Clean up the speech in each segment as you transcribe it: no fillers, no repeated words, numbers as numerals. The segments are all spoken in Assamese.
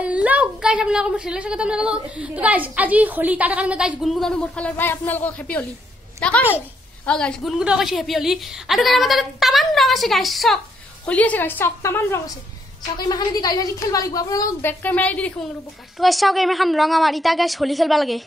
हेलो गाइस আপোনালোকৰ মই চিলেক্ট কৰিম আপোনালোকক তো গাইস আজি হোলি তাৰ কাৰণে গাইস গুনগুনৰো মোৰ ফালৰ পৰা আপোনালোকক হেপি হোলি তাকো গাইস গুনগুনো কৈছে হেপি হোলি আৰু গাইস আমাৰ তামান ৰং আছে গাইস চক হোলি আছে গাইস চক তামান ৰং আছে চক ইমানখানি দি গাইস আজি খেলবা লাগিব আপোনালোকক বেক কেমেৰা দি দেখুৱাম ৰব তো গাইস চক ইমানখান ৰং আমাৰ ইটা গাইস হোলি খেলবা লাগে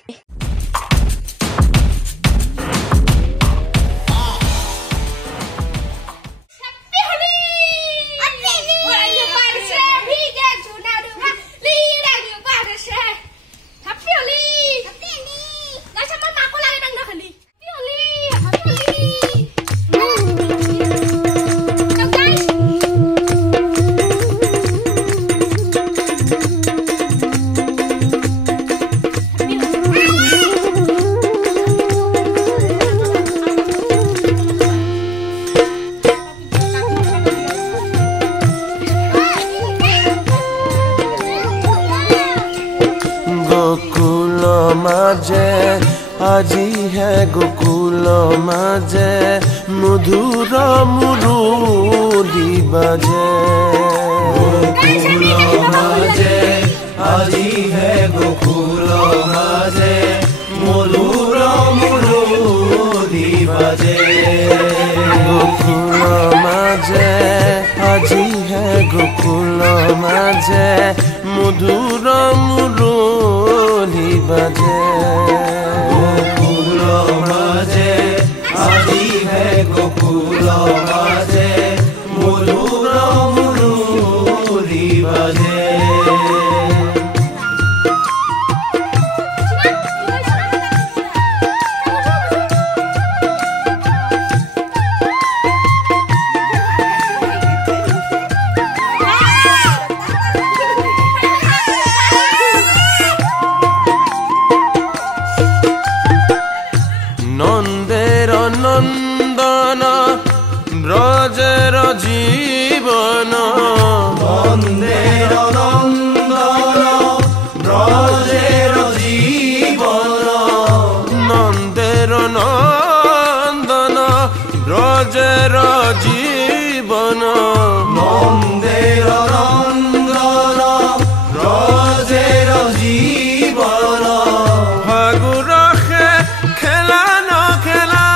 আজি হে গোকুল মাঝে মধুর মুরলি বাজে গোকুল মাঝে আজি হে গোকুল মাঝে মধুর মুরলি বাজে গোকুল মাঝে আজি হে গোকুল মাঝে মধুর মুরলি বাজে আজি হে গোকুল মাঝে মধুর মুরলি বাজে ব্রজের জীবন নন্দের নন্দন ব্রজের জীবন নন্দের নন্দন ব্রজের জীবন নন্দের নন্দন ব্রজের জীবন ফাগুরখে খেলানো খেলা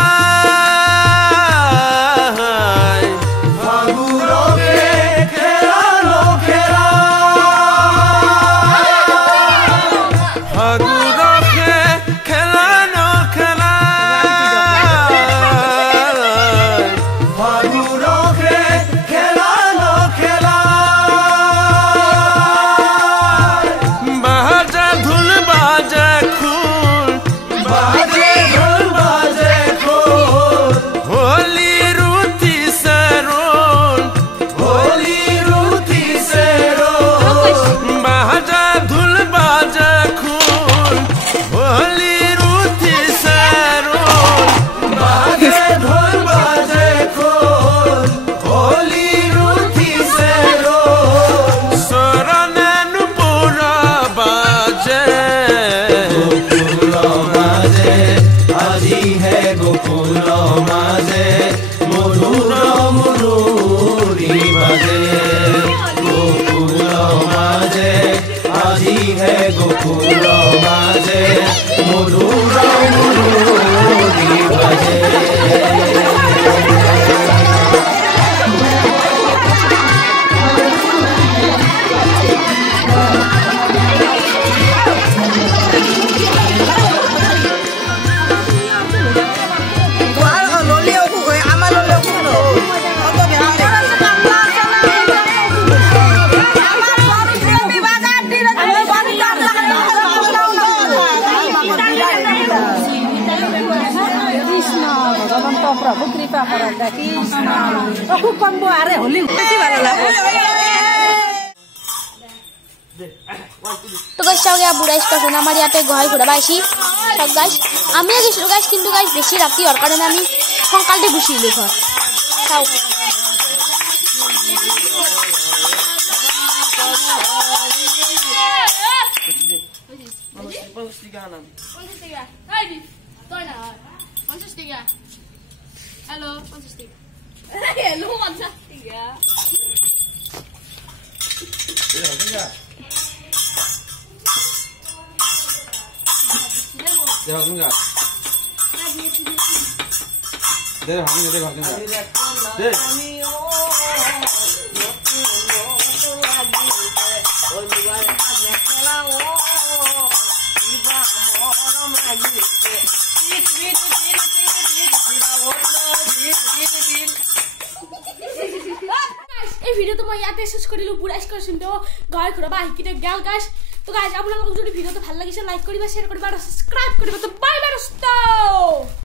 प्रभु कृपा करता कृष्ण खूब कम अरे होली তো গাইস চাও গিয়া বুড়া স্টেশন আমার ইয়াতে গহাই ঘুরা বাইছি সব গাইস আমি গেছিল গাইস কিন্তু গাইস বেশি রাতি হওয়ার কারণে আমি সকালতে গুছিয়ে ঘর চাও Hello, fantastic. Hello, fantastic. দে ভাঙা দে ভাঙা দে ভাঙা দে এই ভিডিওটো মই ইয়াতে শেষ কৰিলো বুঢ়াইছ কৰিছিন তো গায় ঘৰবা আহিকিতে গেল গাইছ তো গাইছ আপোনালোকক যদি ভিডিওটো ভাল লাগিছে লাইক কৰিবা শ্বেয়াৰ কৰিবা আৰু সাবস্ক্ৰাইব কৰিবা তো বাই বাই দোস্ত